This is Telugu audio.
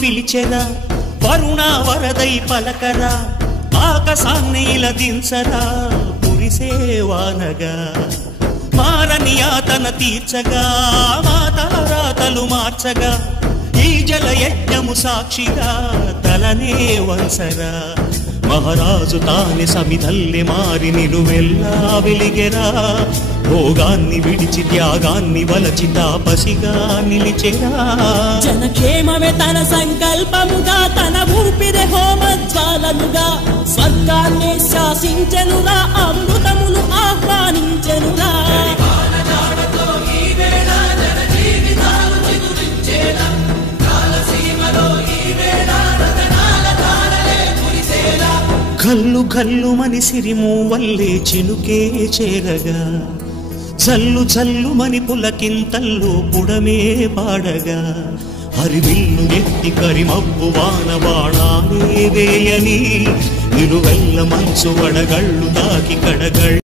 పిలిచెరా వరుణ వరదై పలకరా ఆకాశాన్ని ఇలా దించరా పురిసేవానగా మారని యాతన తీర్చగా మాతారాతలు మార్చగా ఈ జల యజ్ఞము సాక్షిగా తలనే వంసరా మహారాజు తాని సమిధల్లె మారి నిలువెల్లా వెలిగెరా భోగాన్ని విడిచి త్యాగాన్ని వలచి తాపసిగా నిలిచెరా జనక్షేమమే తన సంకల్పముగా తన ఊపిరి హోమజ్వాలనుగా స్వర్గాన్ని శాసించెనురా అమృతమును ఆహ్వానించెనురా కల్లు కల్లు మని సిరిము వల్లే చినుకే చేరగా జల్లు జల్లు మని పులకింతల్లు పుడమే పాడగా హరివిల్లు ఎత్తి కరిమబ్బు వాన బాణాలే వేయని నిలువెల్ల మంచు వడగళ్ళు దాకి కడగళ్ళు